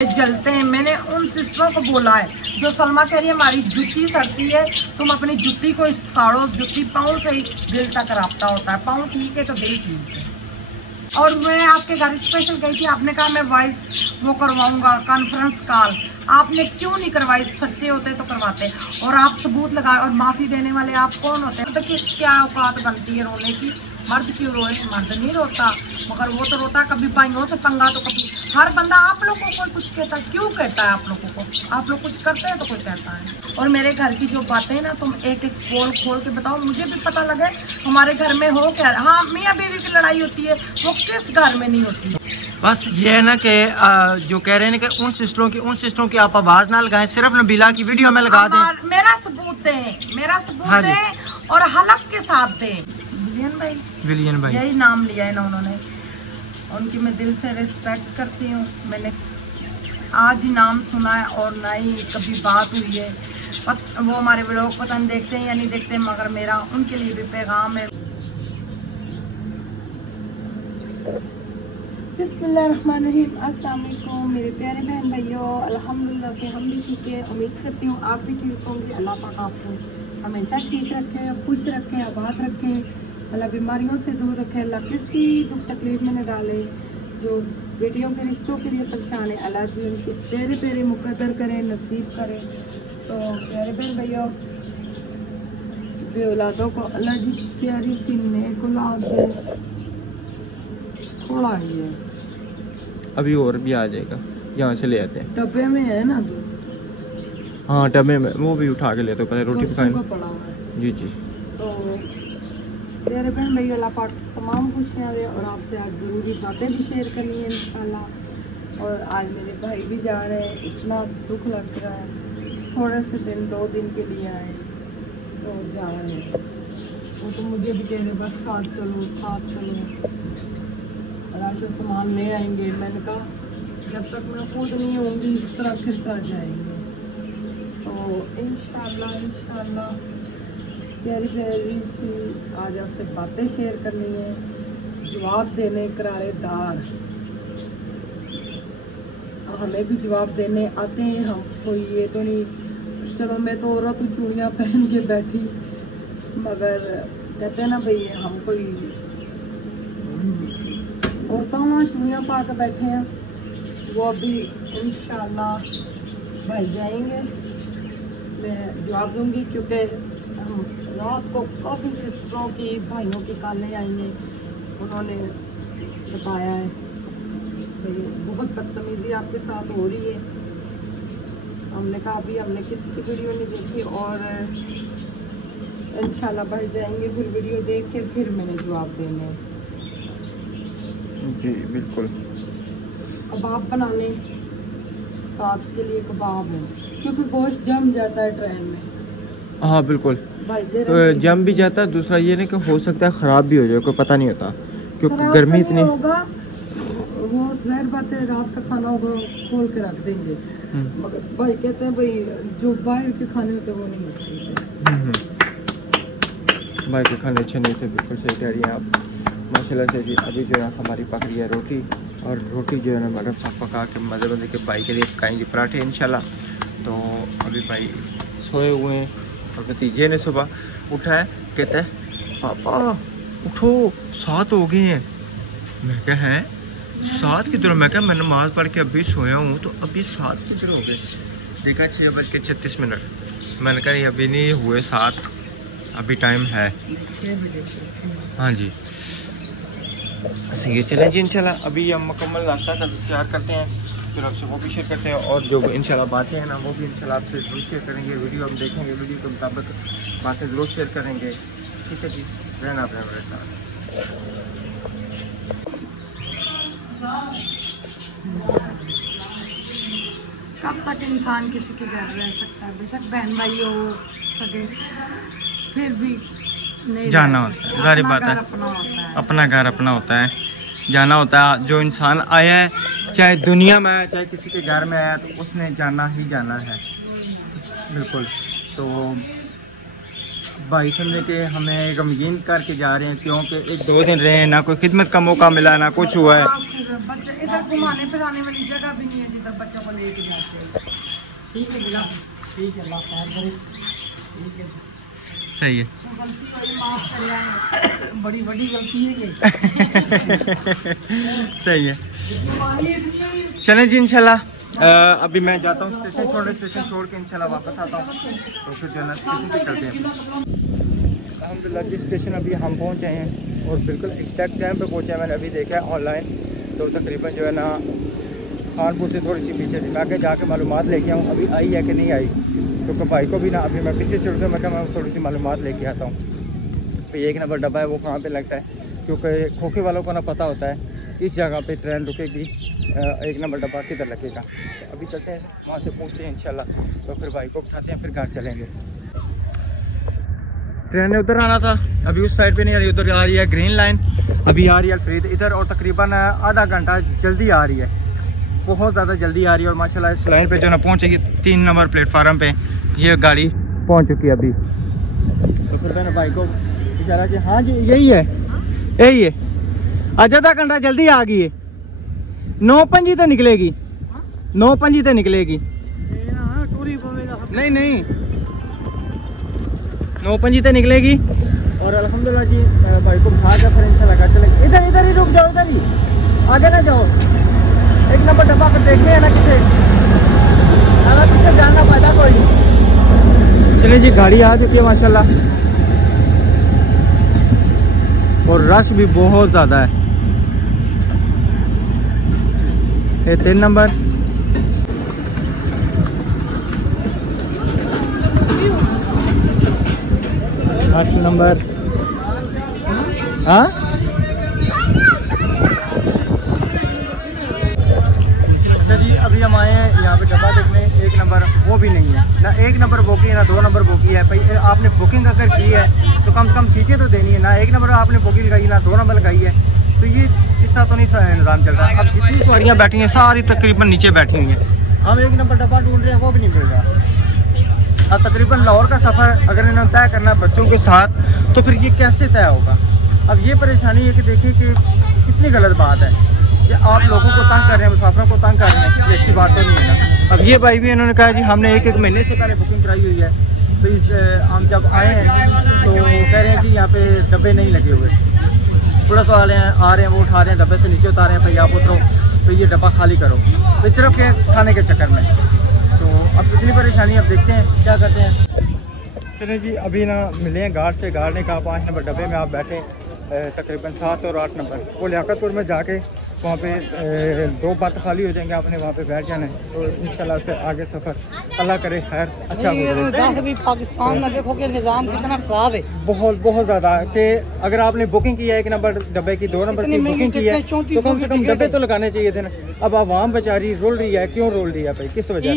जलते हैं। मैंने उन सिस्टरों को बोला है, जो सलमा कह रही है हमारी जूती सड़ती है, तुम अपनी जूती को साड़ो। जूती पाँव से ही दिल तक राब्ता होता है, पाँव ठीक है तो दिल ठीक है। और मैं आपके घर स्पेशल गई थी, आपने कहा मैं वॉइस वो करवाऊंगा, कॉन्फ्रेंस कॉल। आपने क्यों नहीं करवाई? सच्चे होते तो करवाते। और आप सबूत लगाए और माफ़ी देने वाले आप कौन होते हैं? तो क्या औकात बनती है रोने की? मर्द क्यों रोए? मर्द नहीं रोता, मगर वो तो रोता कभी भाइयों से पंगा तो कभी हर बंदा। आप लोगों को कुछ कहता है, क्यों कहता है? आप लोगों को, आप लोग कुछ करते हैं तो कोई कहता है। और मेरे घर की जो बातें हैं ना, तुम एक एक पोल खोल के बताओ, मुझे भी पता लगे हमारे घर में हो क्या। हाँ, मियाँ बीवी की लड़ाई होती है, वो किस घर में नहीं होती? बस ये है ना कि जो कह रहे हैं कि उन सिस्टरों की आप आवाज़ ना लगाएं, सिर्फ नबीला की वीडियो में लगा दें। मेरा सबूत दें, मेरा सबूत हाँ दें और हलफ के साथ दें। विलियन भाई यही नाम लिया है ना उन्होंने। उनकी मैं दिल से रिस्पेक्ट करती हूँ। मैंने आज ही नाम सुना है और ना ही कभी बात हुई है। वो हमारे व्लॉग पता नहीं देखते हैं या नहीं देखते, मगर मेरा उनके लिए भी पैगाम है। बिस्मिल्लाहिर्रहमानिर्रहीम। अस्सलाम वालेकुम मेरे प्यारे बहन भाइयों। अल्हम्दुलिल्लाह से हम भी ठीक है, उम्मीद करती हूँ आप भी ठीक होंगे। अल्लाह पाक आपको हमेशा ठीक रखे, खुश रखे, आबाद रखे, अल्लाह बीमारियों से दूर रखे, अल्लाह किसी दुख तकलीफ में न डाले। जो बेटियों के रिश्तों के लिए परेशान है, अल्लाह जी उनके प्यारे प्यारे मुकद्दर करे, नसीब करे। तो प्यारे बहन भैया, बे औलादों को अल्लाह जी प्यारी सी नेक औलाद दे। थोड़ा ही है, अभी और भी आ जाएगा, यहाँ से ले आते हैं। डब्बे में है ना? हाँ डब्बे में, वो भी उठा के लेते पहले रोटी पकाने पड़ा हुआ है। जी जी। तो मेरे बहन भैया, अल्लाह पाक तमाम खुशियाँ दे। और आपसे आज ज़रूरी बातें भी शेयर करनी है इंशाल्लाह। और आज मेरे भाई भी जा रहे हैं, इतना दुख लग रहा है। थोड़े से दिन, 2 दिन के लिए आए तो जा रहे हैं। वो तो मुझे भी कह रहे बस साथ चलो, साथ चलो, और ऐसे सामान ले आएंगे। मैंने कहा जब तक मैं खुद नहीं होंगी इस तरह किस तरह जाएंगे। तो इंशाल्लाह प्यारी प्यारी सी आज आपसे बातें शेयर करनी है, जवाब देने करारेदार। हमें भी जवाब देने आते हैं, हम कोई ये तो नहीं। चलो मैं तो औरत हूँ, चूड़ियाँ पहन के बैठी, मगर कहते हैं ना भाई हम कोई औरतों में चूड़ियाँ पा के बैठे हैं। वो अभी इंशाल्लाह भाई जाएंगे, मैं जवाब दूंगी, क्योंकि हम रात को काफ़ी सिस्टरों की, भाइयों की कॉलें आई हैं। उन्होंने बताया है भाई बहुत बदतमीज़ी आपके साथ हो रही है। हमने कहा अभी हमने किसी की वीडियो नहीं देखी, और इंशाल्लाह भाई जाएंगे, फिर वीडियो देख के फिर मैंने जवाब देने जी बिल्कुल। कबाब बना लें, साथ के लिए कबाब है, क्योंकि गोश्त जम जाता है ट्रेन में। हाँ बिल्कुल, तो जम भी जाता है। दूसरा ये नहीं कि हो सकता है ख़राब भी हो जाए, कोई पता नहीं होता, क्योंकि गर्मी इतनी होगा। वो ज़ाहिर बात है, रात का खाना होगा खोल के रख देंगे, मगर भाई कहते हैं भाई जो बाहर के खाने होते हैं वो नहीं अच्छे होते। भाई के खाने अच्छे नहीं थे, बिल्कुल सही कह रही हैं आप। माशाल्लाह से जी अभी जो है हमारी पक रही है रोटी, और रोटी जो है ना मैडम साहब पका के मज़े के भाई के लिए पकाएंगे पराठे इंशाल्लाह। तो अभी भाई सोए हुए हैं, और भतीजे ने सुबह उठा है, कहता है पापा उठो 7 हो गए हैं। मैं क्या है 7 किधर? मैं क्या मैं नमाज़ पढ़ के अभी सोया हूँ, तो अभी 7 किधर हो गए? देखा 6:36। मैंने कहा अभी नहीं हुए 7, अभी टाइम है। हाँ जी, ये चलें जी इंशाल्लाह। अभी हम मुकम्मल नाश्ता का तैयार करते हैं, फिर आपसे वो भी शेयर करते हैं, और जो इंशाल्लाह बातें हैं ना वो भी इंशाल्लाह आपसे जरूर शेयर करेंगे। वीडियो हम देखेंगे, वीडियो के मुताबिक बातें ज़रूर शेयर करेंगे। ठीक है जी, रहना अपने मेरे साथ। कब तक इंसान किसी के घर रह सकता है? बेशक बहन भाई हो सके, फिर भी नहीं जाना होता है, सारी बात है। अपना घर अपना होता है, जाना होता है। जो इंसान आया है, चाहे दुनिया में आया, चाहे किसी के घर में आया, तो उसने जाना ही जाना है, बिल्कुल। तो भाई समझे कि हमें गमगीन करके जा रहे हैं, क्योंकि 1-2 दिन रहे हैं, ना कोई खिदमत का मौका मिला, ना कुछ हुआ है। इधर घुमाने फिराने वाली जगह भी नहीं है जिधर बच्चों को लेके जाते हैं। ठीक है बिला, ठीक है, अल्लाह खैर करे। ठीक है, सही है। तो गलती हुई माफ करे, बड़ी बड़ी गलती है ये। सही है। मानी इसलिए चलें जी इंशाल्लाह अभी मैं जाता हूँ स्टेशन छोड़ के इंशाल्लाह वापस आता हूँ, तो फिर जो है ना स्टेशन से चलते हैं। अल्हम्दुलिल्लाह जी स्टेशन अभी हम पहुँच गए हैं और बिल्कुल एग्जैक्ट टाइम पे पहुँचे हैं। मैंने अभी देखा है ऑनलाइन, तो तकरीबन जो है ना खानपुर से थोड़ी सी पीछे थी। मैं आगे जाके मालूमात लेके आऊँ अभी आई है कि नहीं आई, क्योंकि भाई को भी ना अभी मैं पीछे चढ़ कर मैं थोड़ी सी मालूमात लेके आता हूँ। तो 1 नंबर डब्बा है वो कहाँ पे लगता है, क्योंकि खोखे वालों को ना पता होता है इस जगह पे ट्रेन रुकेगी, 1 नंबर डब्बा किधर लगेगा। तो अभी चलते हैं वहाँ से पूछते हैं इंशाल्लाह, तो फिर भाई को उठाते हैं फिर घर चलेंगे। ट्रेन ने उधर आना था, अभी उस साइड पे नहीं आ रही, उधर आ रही है ग्रीन लाइन, अभी आ रही है फरीद इधर, और तकरीबन आधा घंटा जल्दी आ रही है, बहुत ज़्यादा जल्दी आ रही है। और माशाल्लाह इस लाइन पे जो ना पहुँचेगी 3 नंबर प्लेटफार्म पे ये गाड़ी पहुँच चुकी है अभी। तो फिर मैंने भाई को इशारा कि हाँ जी यही है आज आधा घंटा जल्दी आ गई है, 9:05 तो निकलेगी, 9:05 तो निकलेगी। नहीं 9:05 तो निकलेगी। और अल्हम्दुलिल्लाह जी भाई को बिठा कर फिर इंशाल्लाह घर चलेंगे। इधर ही रुक जाओ, इधर ही आगे ना जाओ, 1 नंबर डब्बा पर देखते हैं ना किसे, अगर पीछे जाना फायदा कोई नहीं। चलिए जी गाड़ी आ चुकी है माशाल्लाह, और रश भी बहुत ज़्यादा है। ये 3 नंबर, आठ नंबर। हाँ अच्छा जी अभी हम आए हैं यहाँ पे डब्बा देखने, 1 नंबर वो भी नहीं है, ना 1 नंबर बोगी है ना 2 नंबर बोगी है। भाई आपने बुकिंग अगर की है तो कम से कम सीटें तो देनी है ना, 1 नंबर आपने बोगी लगाई ना 2 नंबर लगाई है, तो ये इस तरह तो नहीं निज़ाम चल रहा। अब जितनी सवारियाँ बैठी हैं सारी तकरीबन नीचे बैठी हुई हैं, हम 1 नंबर डब्बा ढूंढ रहे हैं वो भी नहीं मिल रहा। अब तकरीबन लाहौर का सफ़र अगर इन्होंने तय करना है बच्चों के साथ, तो फिर ये कैसे तय होगा। अब ये परेशानी है कि देखिए कि कितनी गलत बात है कि आप लोगों को तंग कर रहे हैं, मुसाफिरों को तंग कर रहे हैं, ये अच्छी बात तो नहीं है ना। अब ये भाई भी इन्होंने कहा जी हमने 1 महीने से पहले बुकिंग कराई हुई है, तो इस हम जब आए हैं तो कह रहे हैं जी यहाँ पे डब्बे नहीं लगे हुए। पुलिस वाले आ रहे हैं, वो उठा रहे हैं, डब्बे से नीचे उतार रहे हैं, भाई आप उतरो तो ये डब्बा खाली करो, तो सिर्फ के खाने के चक्कर में। तो अब इतनी परेशानी, अब देखते हैं क्या करते हैं। चलिए जी अभी ना मिले हैं गार्ड से, गार्ड ने कहा 5 नंबर डब्बे में आप बैठे, तकरीबन 7 और 8 नंबर, वो लियाकतपुर में जाके वहाँ पे 2 बार खाली हो जाएंगे, आपने वहाँ पे बैठ जाना है। तो इंशाल्लाह से आगे सफ़र अल्लाह करे खैर अच्छा हो। पाकिस्तान में देखो कि निज़ाम कितना ख़राब है, बहुत ज़्यादा, कि अगर आपने बुकिंग की है 1 नंबर डब्बे की, 2 नंबर की बुकिंग की है तो कम से कम डब्बे तो लगाने चाहिए थे ना। अब आवाम बेचारी रोल रही है, क्यों रोल रही है भाई, किस वजह से?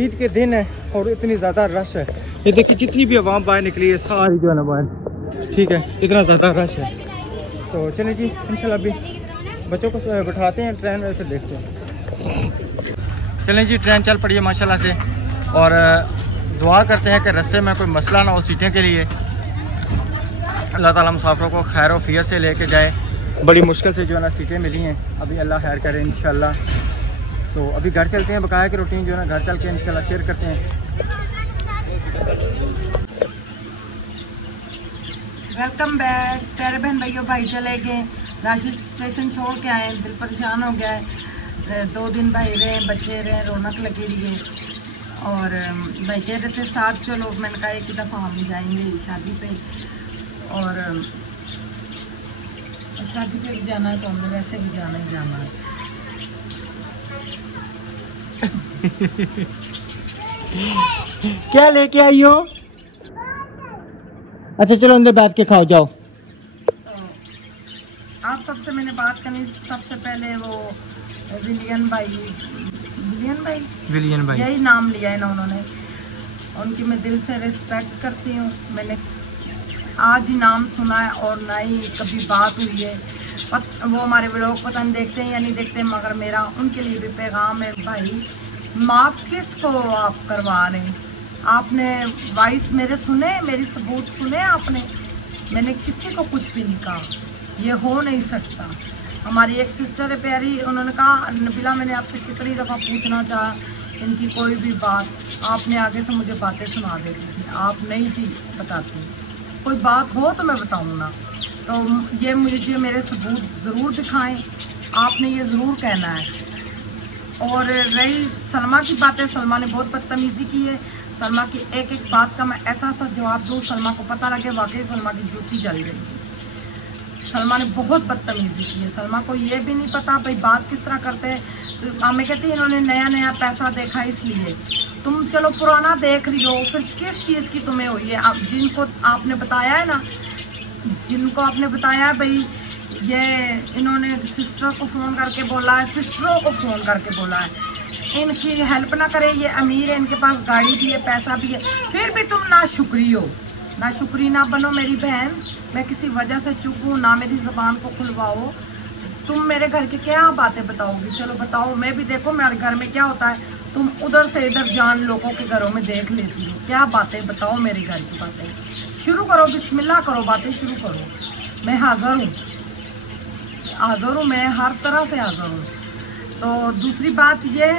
ईद के दिन है और इतनी ज़्यादा रश है। ये देखिए जितनी भी आवाम बाहर निकली है सारी जो है ना बाहर, ठीक है, इतना ज़्यादा रश है। तो चलिए जी इंशाल्लाह अभी बच्चों को बैठाते हैं ट्रेन में, फिर देखते हैं। चलें जी ट्रेन चल पड़ी है माशाल्लाह से, और दुआ करते हैं कि रास्ते में कोई मसला ना हो सीटें के लिए। अल्लाह ताला मुसाफिरों को खैर वफियत से लेके जाए, बड़ी मुश्किल से जो है ना सीटें मिली हैं, अभी अल्लाह खैर करे इंशाल्लाह। तो अभी घर चलते हैं, बकाया की रूटीन जो है ना घर चल के इंशाल्लाह शेयर करते हैं। वेलकम बैक प्यारे बहन भाइयों, भाई चले गए, राशिद स्टेशन छोड़ के आए, दिल परेशान हो गया है। 2 दिन भाई रहे, बच्चे रहे, रौनक लगी रही है। और भाई कह रहे थे साथ चलो, मैंने कहा एक दफ़ा हम जाएंगे शादी पे, और शादी पे भी जाना है तो हमने वैसे भी जाना ही जाना है। क्या लेके आई हो? अच्छा चलो अंदर बैठ के खाओ जाओ। आप सबसे मैंने बात करनी, सबसे पहले वो विलियन भाई यही नाम लिया है ना उन्होंने, उनकी मैं दिल से रिस्पेक्ट करती हूँ। मैंने आज ही नाम सुना है और ना ही कभी बात हुई है। वो हमारे व्लॉग पता नहीं देखते हैं या नहीं देखते, मगर मेरा उनके लिए भी पैगाम है, भाई माफ़ किसको आप करवा रहे हैं? आपने वॉइस मेरे सुने, मेरी सबूत सुने आपने? मैंने किसी को कुछ भी नहीं कहा, ये हो नहीं सकता। हमारी एक सिस्टर है प्यारी, उन्होंने कहा नबीला मैंने आपसे कितनी दफ़ा पूछना चाहा इनकी कोई भी बात, आपने आगे से मुझे बातें सुना देती थी, आप नहीं थी बताती। कोई बात हो तो मैं बताऊँ ना, तो ये मुझे मेरे सबूत ज़रूर दिखाएं, आपने ये ज़रूर कहना है। और रही सलमा की बातें, सलमा ने बहुत बदतमीज़ी की है। सलमा की एक एक बात का मैं ऐसा जवाब दूँ सलमा को पता लगे वाकई सलमा की जूती जल गई। सलमा ने बहुत बदतमीज़ी की है। सलमा को ये भी नहीं पता भाई बात किस तरह करते हैं। तो हमें कहती है इन्होंने नया नया पैसा देखा इसलिए। तुम चलो पुराना देख रही हो, फिर किस चीज़ की तुम्हें हुई है? आप जिनको आपने बताया है ना, जिनको आपने बताया है भाई ये इन्होंने सिस्टर को फ़ोन करके बोला है, सिस्टरों को फ़ोन करके बोला है, इनकी हेल्प ना करें, ये अमीर है, इनके पास गाड़ी भी है, पैसा भी है, फिर भी तुम ना शुक्री हो, ना शुक्री ना बनो मेरी बहन। मैं किसी वजह से चुप हूँ, ना मेरी ज़बान को खुलवाओ। तुम मेरे घर की क्या बातें बताओगी? चलो बताओ, मैं भी देखो मेरे घर में क्या होता है। तुम उधर से इधर जान लोगों के घरों में देख लेती हो, क्या बातें बताओ मेरे घर की बातें। शुरू करो, बिस्मिल्लाह करो, बातें शुरू करो। मैं हाज़िर हूँ, हाज़िर हूँ, मैं हर तरह से हाज़िर हूँ। तो दूसरी बात ये,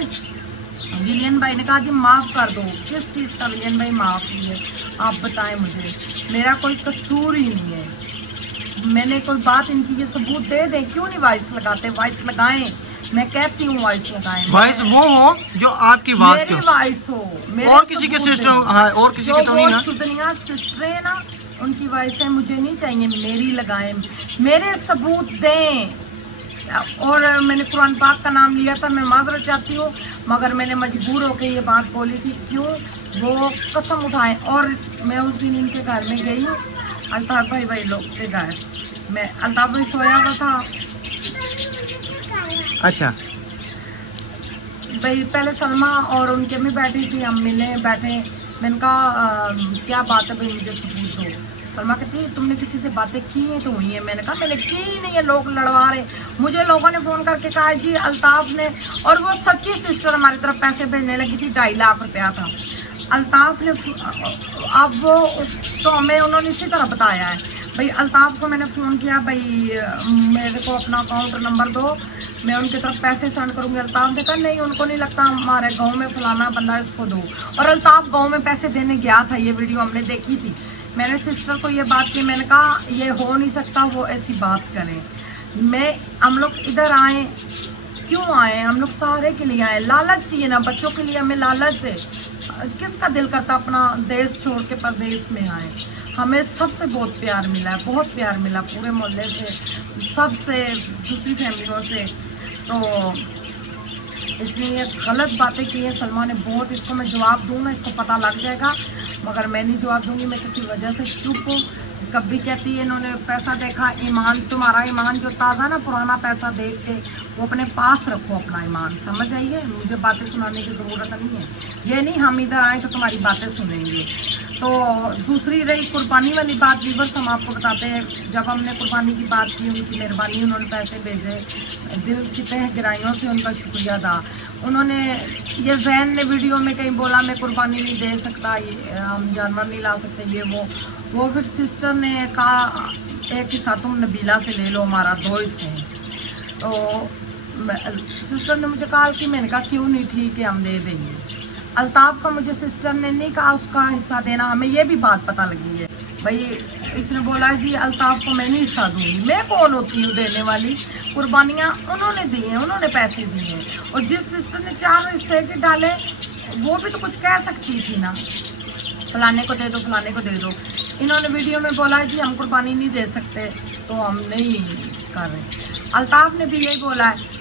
विलियन भाई ने कहा जी माफ़ कर दो। किस चीज़ का विलियन भाई माफ़ है? आप बताएं मुझे, मेरा कोई कसूर ही नहीं है। मैंने कोई बात इनकी ये सबूत दे दें, क्यों नहीं वॉइस लगाते? वॉइस लगाएं, मैं कहती हूँ वॉइस लगाएं। वॉइस वो हो जो आपकी बात मेरी वॉइस हो, और किसी के सिस्टर, हाँ, और किसी की तो नहीं ना। शुद्धनिया सिस्टर है ना, उनकी वॉइस है, मुझे नहीं चाहिए, मेरी लगाएं, मेरे सबूत दें। और मैंने कुरान पाक का नाम लिया था, मैं माजरत चाहती हूँ, मगर मैंने मजबूर होकर ये बात बोली थी। क्यों? वो कसम उठाएं। और मैं उस दिन इनके घर में गई हूँ, अल्ताफ भाई लोग के घर, मैं अल्ताफ भाई सोया हुआ था। अच्छा भाई पहले सलमा और उनके में बैठी थी, हम मिले बैठे, मैंने कहा क्या बात है भाई मुझे सबूत दो। सलमा कहती है तुमने किसी से बातें की हैं तो हुई है? मैंने कहा मैंने की ही नहीं है, लोग लड़वा रहे। मुझे लोगों ने फ़ोन करके कहा जी अल्ताफ ने, और वो सच्ची सिस्टर हमारी तरफ पैसे भेजने लगी थी, 2.5 लाख रुपया था अल्ताफ ने। अब वो तो हमें उन्होंने इसी तरह बताया है भाई, अल्ताफ को मैंने फ़ोन किया भाई मेरे को अपना अकाउंट नंबर दो, मैं उनकी तरफ पैसे सेंड करूँगी। अल्ताफ ने कहा नहीं, उनको नहीं लगता, हमारे गांव में फलाना बंदा है उसको दो। और अल्ताफ गांव में पैसे देने गया था, ये वीडियो हमने देखी थी। मैंने सिस्टर को ये बात की, मैंने कहा ये हो नहीं सकता वो ऐसी बात करें। हम लोग इधर आए, क्यों आए? हम लोग सारे के लिए आए, लालच चाहिए ना बच्चों के लिए, हमें लालच है। किसका दिल करता अपना देश छोड़ के परदेश में आए? हमें सबसे बहुत प्यार मिला है, बहुत प्यार मिला, पूरे मोहल्ले से, सबसे, दूसरी फैमिलियों से। तो इसलिए गलत बातें की है सलमा ने बहुत। इसको मैं जवाब दूँ ना, इसको पता लग जाएगा, मगर मैं नहीं जवाब दूँगी, मैं किसी वजह से चुप हूँ। कभी कहती है इन्होंने पैसा देखा, ईमान, तुम्हारा ईमान जो ताज़ा ना, पुराना पैसा देख के वो अपने पास रखो, अपना ईमान, समझ आइए। मुझे बातें सुनाने की ज़रूरत नहीं है, ये नहीं हम इधर आए तो तुम्हारी बातें सुनेंगे। तो दूसरी रही कुर्बानी वाली बात, वीवर्स हम आपको बताते हैं, जब हमने कुर्बानी की बात की, उनकी मेहरबानी, उन्होंने पैसे भेजे, दिल की तह गहराइयों से उनका शुक्रिया था। उन्होंने ये जैन ने वीडियो में कहीं बोला मैं कुर्बानी नहीं दे सकता, ये हम जानवर नहीं ला सकते, ये वो फिर सिस्टर ने कहा एक हिस्सा तुम नबीला से ले लो, हमारा 2 हिस्से हैं। तो सिस्टर ने मुझे कहा कि मैंने कहा क्यों नहीं, ठीक है हम दे देंगे। अल्ताफ का मुझे सिस्टर ने नहीं कहा उसका हिस्सा देना, हमें ये भी बात पता लगी है भाई। इसने बोला जी अल्ताफ को मैं नहीं हिस्सा दूँगी, मैं कौन होती हूँ देने वाली? कुर्बानियाँ उन्होंने दी हैं, उन्होंने पैसे दिए हैं। और जिस सिस्टर ने 4 हिस्से के डाले वो भी तो कुछ कह सकती थी ना, फलाने को दे दो, फलाने को दे दो। इन्होंने वीडियो में बोला है जी हम कुर्बानी नहीं दे सकते, तो हम नहीं कर रहे। अल्ताफ ने भी यही बोला है।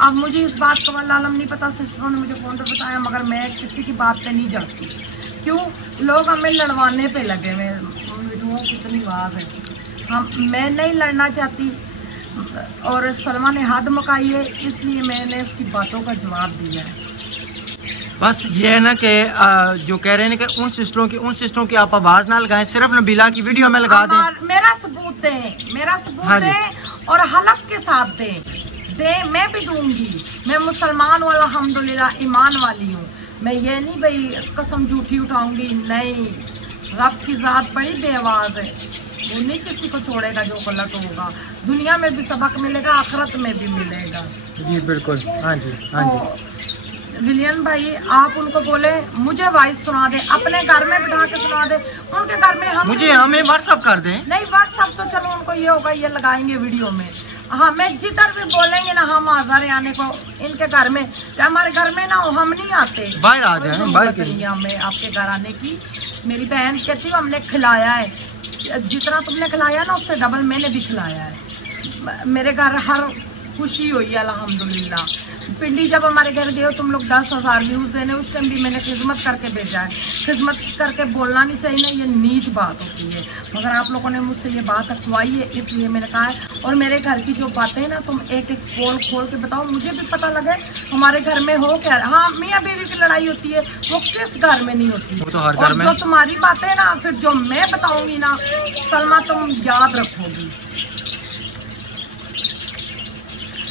अब मुझे इस बात का वल्लाह नहीं पता, सिस्टरों ने मुझे फ़ोन पर बताया, मगर मैं किसी की बात पे नहीं जाती। क्यों? लोग हमें लड़वाने पे लगे हुए, वीडियो कितनी आवाज़ है, मैं नहीं लड़ना चाहती। और सलमा ने हद मकाई है, इसलिए मैंने उसकी बातों का जवाब दिया है। बस ये है ना कि जो कह रहे हैं कि उन सिस्टरों की आप आवाज़ ना लगाएं, सिर्फ नबीला की वीडियो में लगा दें। मेरा सबूत दें, मेरा सबूत हाँ दें और हलफ के साथ दें, मैं भी दूंगी। मैं मुसलमान वाला अल्हम्दुलिल्लाह ईमान वाली हूँ, मैं ये नहीं भाई कसम झूठी उठाऊंगी, नहीं। रब की जात बड़ी बेआवाज है, वो नहीं किसी को छोड़ेगा जो गलत होगा। दुनिया में भी सबक मिलेगा, आखिरत में भी मिलेगा। जी बिल्कुल, हाँ जी, हाँ जी। तो विलियन भाई आप उनको बोले मुझे वॉइस सुना दे, अपने घर में बिठा के सुना दे, उनके घर में हमें व्हाट्सअप कर दें। नहीं व्हाट्सअप तो चलो उनको ये होगा, ये लगाएंगे वीडियो में। हमें जिधर भी बोलेंगे ना हम हाजिर आने को इनके घर में, हमारे घर में ना हम नहीं आते, बाहर आ जाए, बाहर के लिए हमें आपके घर आने की। मेरी बहन कहती है हमने खिलाया है, जितना तुमने खिलाया ना उससे डबल मैंने भी खिलाया है। मेरे घर हर खुशी हुई है अल्हम्दुलिल्लाह। पिंडी जब हमारे घर गए हो तुम लोग 10,000 व्यूज़ देने, उस टाइम भी मैंने खिदमत करके भेजा है। खिदमत करके बोलना नहीं चाहिए ना, ये नीच बात होती है, मगर आप लोगों ने मुझसे ये बात अखवाई है इसलिए मैंने कहा है। और मेरे घर की जो बातें हैं ना तुम एक एक पोल खोल के बताओ, मुझे भी पता लगे हमारे घर में हो क्या। हाँ मियाँ बीवी की लड़ाई होती है, वो किस घर में नहीं होती। वो तो हर घर में। जो तुम्हारी बातें ना फिर जो मैं बताऊंगी ना सलमा तुम याद रखोगी।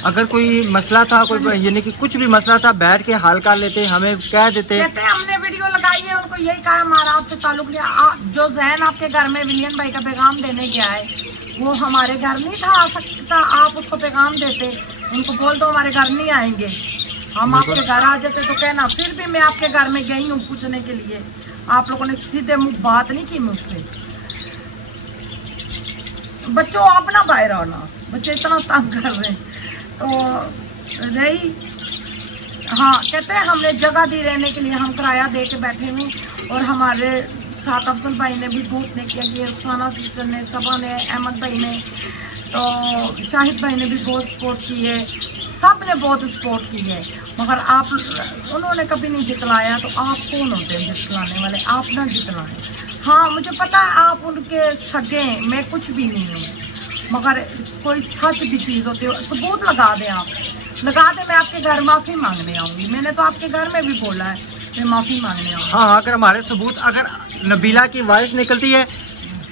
अगर कोई मसला था, कोई यानी कि कुछ भी मसला था, बैठ के हल कर लेते, हमें कह देते। कहते हमने वीडियो लगाई है, उनको यही कहा हमारा आपसे ताल्लुक लिया। जो जैन आपके घर में विलियन भाई का पैगाम देने गया है वो हमारे घर नहीं था आ सकता, आप उसको पैगाम देते, उनको बोल दो हमारे घर नहीं आएंगे, हम आपके घर आ जाते तो कहना। फिर भी मैं आपके घर में गई हूँ पूछने के लिए, आप लोगों ने सीधे मुँह बात नहीं की मुझसे। बच्चों आप ना बाहर आना, बच्चे इतना तंग कर रहे हैं। तो रही हाँ कहते हैं हमने जगह दी रहने के लिए, हम किराया दे के बैठे हुए। और हमारे साथ अफजल भाई ने भी बहुत ने किया कि रुखसाना सिस्टर ने, सबा ने, अहमद भाई ने, तो शाहिद भाई ने भी बहुत सपोर्ट की है, सब ने बहुत सपोर्ट की है। मगर आप उन्होंने कभी नहीं जितलाया, तो आप कौन होते हैं जितलाने वाले? आप ना जितलाएं। हाँ मुझे पता है आप उनके सगे हैं, मैं कुछ भी नहीं हूँ, मगर कोई सच भी चीज़ होती है सबूत लगा दें, आप लगा दें। मैं आपके घर माफ़ी मांगने आऊँगी, मैंने तो आपके घर में भी बोला है मैं माफ़ी मांगने आऊँगी। हाँ, अगर हमारे सबूत, अगर नबीला की वॉइस निकलती है,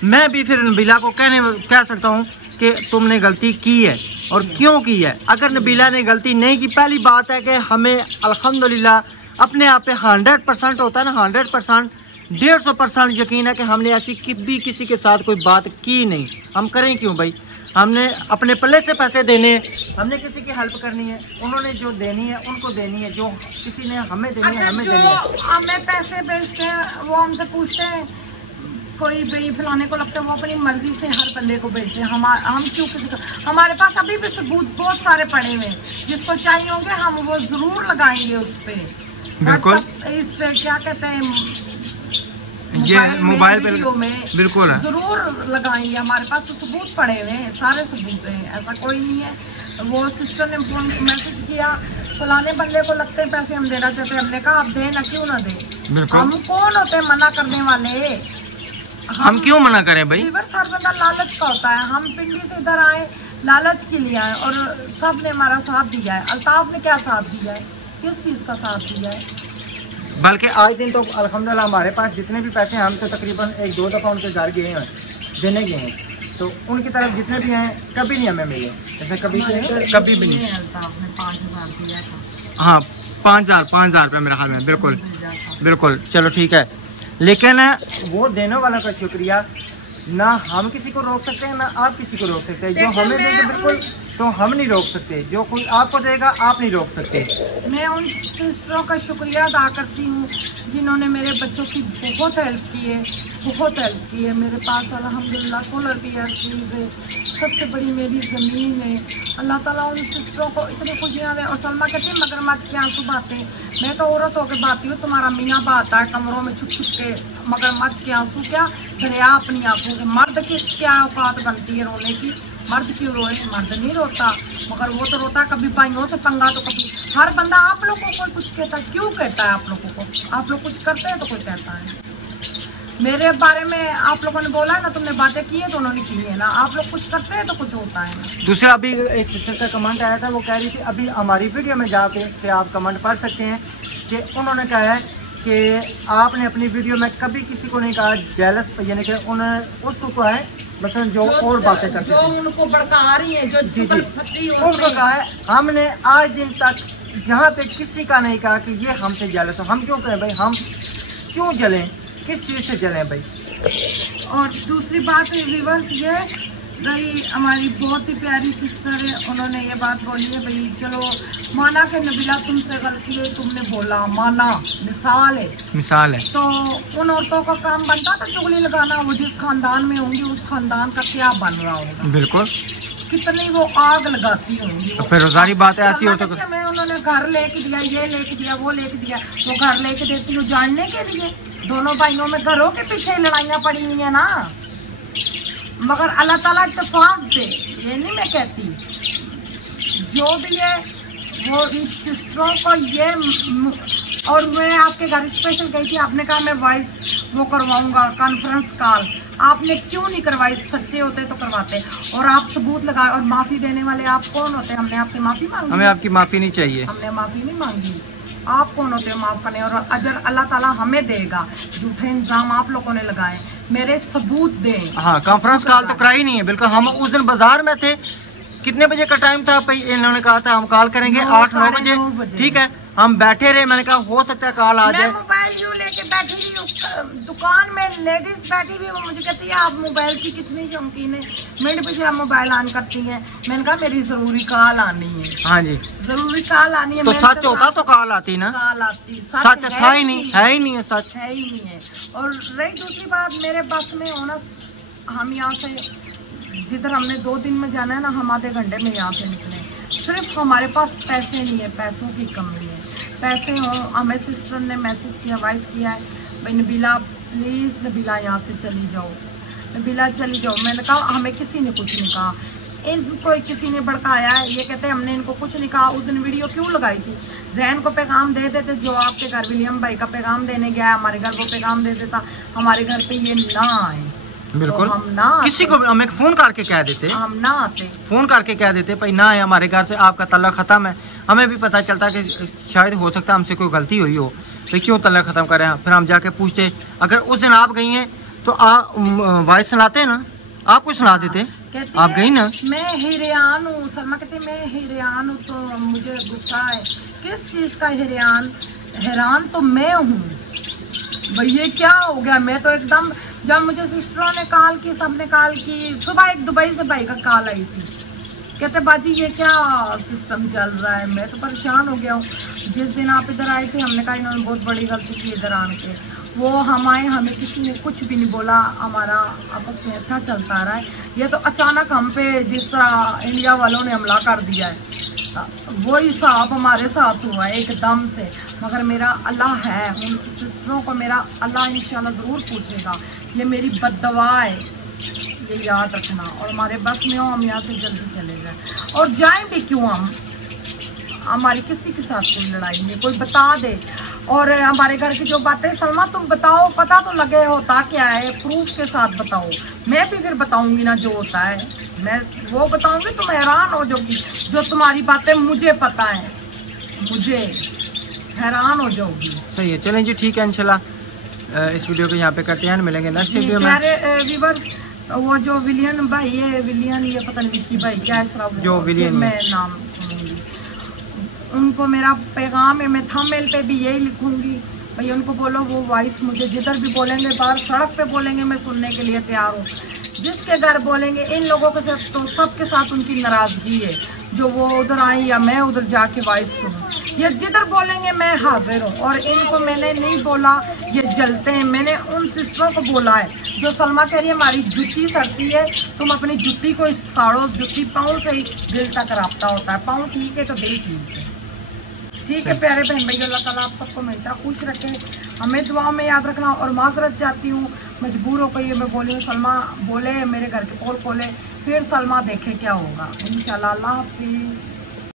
मैं भी फिर नबीला को कह सकता हूँ कि तुमने गलती की है और क्यों की है। अगर नबीला ने गलती नहीं की, पहली बात है कि हमें अल्हम्दुलिल्लाह अपने आप पे 100% होता है ना, 100%, 150% यकीन है कि हमने ऐसी भी किसी के साथ कोई बात की नहीं। हम करें क्यों भाई? हमने अपने पल्ले से पैसे देने, हमने किसी की हेल्प करनी है, उन्होंने जो देनी है उनको देनी है, जो किसी ने हमें देनी है हमें देनी है। हमें पैसे भेजते हैं वो हमसे पूछते हैं कोई भाई फलाने को लगता है, वो अपनी मर्जी से हर बंदे को भेजते हैं। हम क्यों किसी को, हमारे पास अभी भी सबूत बहुत सारे पड़े हुए हैं, जिसको चाहिए होंगे हम वो ज़रूर लगाएंगे उस पर। बिल्कुल, इस पे क्या कहते हैं, ये मोबाइल पे बिल्कुल जरूर लगाएंगे। हमारे पास तो सबूत पड़े हुए हैं, सारे सबूत हैं, ऐसा कोई नहीं है। वो सिस्टर ने फोन मैसेज किया फलाने बंदे को लगते हैं पैसे हम देना चाहते हैं, हमने कहा आप दें ना, क्यों ना दें। हम कौन होते हैं मना करने वाले? हम क्यों मना करें भाई? हर बंदा लालच का होता है। हम पिंडी से इधर आए लालच के लिए आए और सब ने हमारा साथ दिया है। अल्ताफ ने क्या साथ दिया है, किस चीज़ का साथ दिया है? बल्कि आज दिन तो अल्हम्दुलिल्लाह हमारे पास जितने भी पैसे हैं, हम तो तकरीबन 1-2 दफ़ा उनके घर गए हैं, देने गए हैं, तो उनकी तरफ जितने भी हैं कभी नहीं हमें मिले, ऐसे कभी भी नहीं। 5,000 दिया था। हाँ 5,000 रुपये मेरे हाल में, बिल्कुल बिल्कुल, चलो ठीक है। लेकिन वो देने वाला का शुक्रिया, ना हम किसी को रोक सकते हैं ना आप किसी को रोक सकते हैं। जो हमें देंगे बिल्कुल तो हम नहीं रोक सकते, जो कोई आपको देगा आप नहीं रोक सकते। मैं उन सिस्टरों का शुक्रिया अदा करती हूँ जिन्होंने मेरे बच्चों की बहुत हेल्प की है, बहुत हेल्प की है। मेरे पास अल्हम्दुलिल्लाह 16 PRC है, सबसे बड़ी मेरी ज़मीन है। अल्लाह ताला उन सिस्टरों को इतनी खुशियाँ दे। और सलमा कहती है मगरमच्छ के आंसू बहाते हैं, मैं तो औरत होकर बहाती हूँ, तुम्हारा मियाँ बहाता है कमरों में छुप छुप के मगरमच्छ के आंसू। क्या दरिया अपनी आंखों से, मर्द की क्या औकात बनती है रोने की? मर्द क्यों रोए? मर्द नहीं रोता, मगर वो तो रोता कभी भाइयों से पंगा तो कभी। हर बंदा आप लोगों को कुछ कहता है, क्यों कहता है आप लोगों को? आप लोग कुछ करते हैं तो कोई कहता है। मेरे बारे में आप लोगों ने बोला है ना, तुमने बातें की है तो उन्होंने की है ना, आप लोग कुछ करते हैं तो कुछ होता है ना। दूसरा अभी एक सिस्टर का कमेंट आया था, वो कह रही थी अभी हमारी वीडियो में जाके आप कमेंट पढ़ सकते हैं कि उन्होंने कहा है कि आपने अपनी वीडियो में कभी किसी को नहीं कहा जेलस, यानी कि उन्होंने उसको कहा है मतलब जो और बातें करते हैं, जो उनको भड़का रही है, जो उनको कहा है। हमने आज दिन तक यहाँ पे किसी का नहीं कहा कि ये हमसे जेलस हो। हम क्यों कहें भाई, हम क्यों जलें? किस चीज़ से जले भाई? और दूसरी बात व्यूअर्स ये भाई हमारी बहुत ही प्यारी सिस्टर है, उन्होंने ये बात बोली है भाई चलो माना कि नबीला तुमसे गलती है, तुमने बोला माना, मिसाल है तो उन औरतों का काम बनता था चुगली लगाना, वो जिस खानदान में होंगी उस खानदान का क्या बन रहा होगा, बिल्कुल कितनी वो आग लगाती होंगी। तो फिर रोजानी बात है ऐसी हो तो मैं उन्होंने घर लेके दिया, ये लेके दिया, वो लेके दिया, वो घर लेके देती हूँ जानने के लिए। दोनों भाइयों में घरों के पीछे लड़ाइयाँ पड़ी हुई है ना, मगर अल्लाह ताला इत्तेफाक दे, ये नहीं मैं कहती, जो भी है वो इन सिस्टरों को ये। और मैं आपके घर स्पेशल गई थी, आपने कहा मैं वॉइस वो करवाऊंगा कॉन्फ्रेंस कॉल, आपने क्यों नहीं करवाई? सच्चे होते तो करवाते, और आप सबूत लगाए। और माफ़ी देने वाले आप कौन होते हैं? हमने आपसे माफ़ी मांगी? हमें आपकी माफ़ी नहीं चाहिए, हमने माफ़ी नहीं मांगी। आप कौन होते हो माफ़ करने? और अजर अल्लाह ताला हमें देगा। झूठे इंजाम आप लोगों ने लगाए, मेरे सबूत दें। हाँ, कॉन्फ्रेंस कॉल तो कराई नहीं है बिल्कुल। हम उस दिन बाजार में थे, कितने बजे का टाइम था भाई? इन्होंने कहा था हम कॉल करेंगे 8-9 बजे, ठीक है, हम बैठे रहे। मैंने कहा हो सकता है कॉल आ जाए। मैं मोबाइल यूँ लेके बैठी हुई दुकान में, लेडीज बैठी हुई, वो मुझे कहती है आप मोबाइल की कितनी शौकीन है, मिनट पीछे आप मोबाइल ऑन करती हैं। मैंने कहा मेरी जरूरी कॉल आनी है। हाँ जी, जरूरी कॉल आनी है। तो सच होता तो कॉल आती ना, कॉल आती, सच था ही नहीं, है ही नहीं है, सच है ही नहीं है। और रही दूसरी बात, मेरे बस में होना, हम यहाँ से जिधर हमने 2 दिन में जाना है ना, हम आधे घंटे में यहाँ से निकले। सिर्फ हमारे पास पैसे नहीं है, पैसों की कमी है। पैसे हों, हमें सिस्टर ने मैसेज किया, वॉइस किया है, भाई नबीला प्लीज़ नबीला यहाँ से चली जाओ, नबीला चली जाओ। मैंने कहा हमें किसी ने कुछ नहीं कहा, इनको किसी ने भड़काया है। ये कहते हैं हमने इनको कुछ नहीं कहा। उस दिन वीडियो क्यों लगाई थी? जैन को पैगाम दे देते, जो आपके घर विलियम भाई का पैगाम देने गया है, हमारे घर को पैगाम दे देता, हमारे घर पे ये ना आए। बिल्कुल, तो हम ना किसी को हमें फोन करके कह देते, हम ना आते, फोन करके कह देते भाई ना है हमारे घर से, आपका तल्ला ख़त्म है। हमें भी पता चलता कि शायद हो सकता है हमसे कोई गलती हुई हो, तो क्यों तल्ला ख़त्म कर रहे हैं। फिर हम जाके पूछते, अगर उस दिन आप गई हैं तो आप वॉइस सुनाते हैं ना, आपको सुना देते, आप गई ना। मैं हैरान हूँ, सलमा कहती है मैं हैरान हूँ, तो मुझे गुस्सा है। किस चीज़ का हैरान? हैरान तो मैं हूँ भाई, ये क्या हो गया? मैं तो एकदम, जब मुझे सिस्टरों ने कॉल की, सबने कॉल की, सुबह एक दुबई से भाई का कॉल आई थी, कहते बाजी ये क्या सिस्टम चल रहा है? मैं तो परेशान हो गया हूँ। जिस दिन आप इधर आए थे, हमने कहा इन्होंने बहुत बड़ी गलती की इधर आने के। वो हम आए, हमें किसी ने कुछ भी नहीं बोला, हमारा आपस में अच्छा चलता रहा है। ये तो अचानक हम पे जिस तरह इंडिया वालों ने हमला कर दिया है, वही हिसाब हमारे साथ हुआ है एकदम से। मगर मेरा अल्लाह है, उन सिस्टरों को मेरा अल्लाह इंशाल्लाह ज़रूर पूछेगा। ये मेरी बद्दुआ है, ये याद रखना। और हमारे बस में हो, हम यहाँ से जल्दी चले जाए। और जाएं भी क्यों हम? हमारी किसी के साथ कोई लड़ाई नहीं, कोई बता दे। और हमारे घर की जो बातें, सलमा तुम बताओ, पता तो लगे होता क्या है, प्रूफ के साथ बताओ। मैं भी फिर बताऊंगी ना जो होता है, मैं वो बताऊंगी, तुम हैरान हो जाओगी। जो तुम्हारी बातें मुझे पता है, मुझे हैरान हो जाओगी। सही है, चलें जी, ठीक है, इंशाल्लाह इस वीडियो को यहाँ पे करते हैं, मिलेंगे नेक्स्ट वीडियो में। प्यारे व्यूअर्स, वो जो विलियन भाई है, विलियन ये पता नहीं विक्की भाई क्या है, जो विलियन, मैं नाम सुनूंगी, उनको मेरा पैगाम है, मैं थंबनेल पे भी यही लिखूंगी। भैया उनको बोलो वो वॉइस मुझे जिधर भी बोलेंगे, बाहर सड़क पे बोलेंगे, मैं सुनने के लिए तैयार हूँ। जिसके घर बोलेंगे, इन लोगों के साथ तो सबके साथ उनकी नाराज़गी है, जो वो उधर आई या मैं उधर जाके वॉइस सुनूँ। ये जिधर बोलेंगे मैं हाजिर हूँ। और इनको मैंने नहीं बोला, ये जलते हैं। मैंने उन सिस्टरों को बोला है, जो सलमा कह रही है हमारी जुत्ती सड़ती है, तुम अपनी जुत्ती को साड़ो। जुत्ती पाँव से ही दिल तक राब्ता होता है, पाँव ठीक है तो दिल ठीक है। ठीक है प्यारे बहन भाई, अल्लाह ताला आप सबको हमेशा खुश रखे, हमें दुआओं में याद रखना। और माजरत चाहती हूँ, मजबूर होकर ये मैं बोली हूँ, सलमा बोले मेरे घर के पोल खोले, फिर सलमा देखे क्या होगा। इंशाल्लाह, अल्लाह हाफिज़।